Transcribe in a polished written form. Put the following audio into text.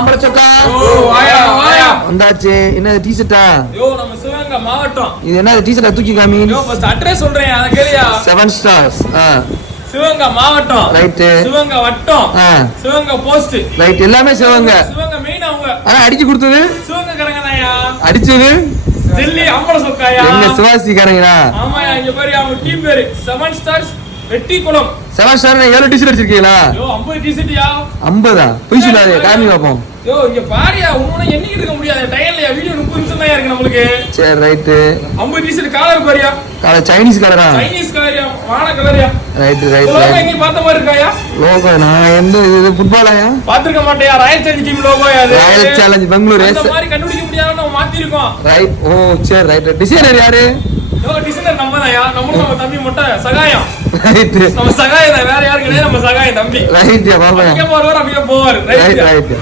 மாம்பழ சொக்கா வந்தாச்சு. என்ன டி-ஷர்ட்டா? நம்ம சிவகங்கை மாவட்டம். இது என்ன டி-ஷர்ட்டா? தூக்கி காமி. அட்ரஸ் சொல்றேன், அத கேளியா? 7 ஸ்டார்ஸ். சிவகங்கை மாவட்டம். ரைட். சிவகங்கை வட்டம். சிவகங்கை போஸ்ட். ரைட். எல்லாமே சிவகங்கை. சிவகங்கை மெயின் அவங்க. அடிச்சு கொடுத்தது சிவகங்கை கரங்கனாயா? அடிச்சது டெல்லி அம்பல சொக்காயா? என்ன சிவாசி கரங்கனா? ஆமாயா, இங்க பாரு அவங்க டீம் பேரு 7 ஸ்டார்ஸ் வெட்டிக்குளம். 7 ஸ்டார். எவ்வளவு டி-ஷர்ட் அடிச்சிருக்கீங்களா? 50 டி-ஷர்ட்யா. 50ஆ? போய் சொல்லாதே, காமி பாப்போம். இங்க பாரியா, உன்ன எண்ணிக்கிட்டு இருக்க முடியாது. டயர்லயா? வீடியோ 30 நிமிஷம் தான் இருக்கு நமக்கு. சரி ரைட். 50 டி-ஷர்ட் காலர் பாரியா? காலர் சைனீஸ் கலரா? சைனீஸ் கலர்யா, வான கலர்யா. Right right. லோகோ எங்க பார்த்த மாதிரி இருக்காயா? லோகோ நான் எந்த இது ஃபுட்பாலாயா? பாத்துக்க மாட்டேயா? ராயல் சேலஞ்ச் டீம் லோகோயா அது? Royal challenge Bangalore. அந்த மாதிரி கண்டுபிடிக்க முடியாத நம்ம மாத்தி இருக்கோம். ரைட். ஓ சரி ரைட். டிசைனர் யாரு? டிசைனர் நம்ம தான்யா. நம்ம தம்பி மொட்டை சகாயம். ரைட். நம்ம சகாயம் தான், வேற யாரும் கிடையாது. நம்ம சகாயம் தம்பி. ரைட். பாப்பா அப்படியே போவாரு. Right right.